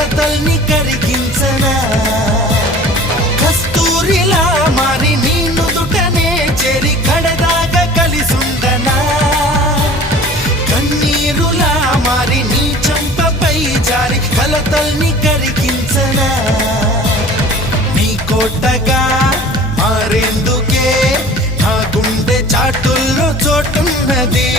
కలతల్ని కరిగించనా కస్తూరిలా మారి నీ నుదుటనే చేరి కడదాగా కలిసుండనా కన్నీరులా మారి నీ చంపపై జారి కలతల్ని కరిగించనా నీ కోటగా మారేందుకే నా గుండె చాటుల్లో చోటున్నది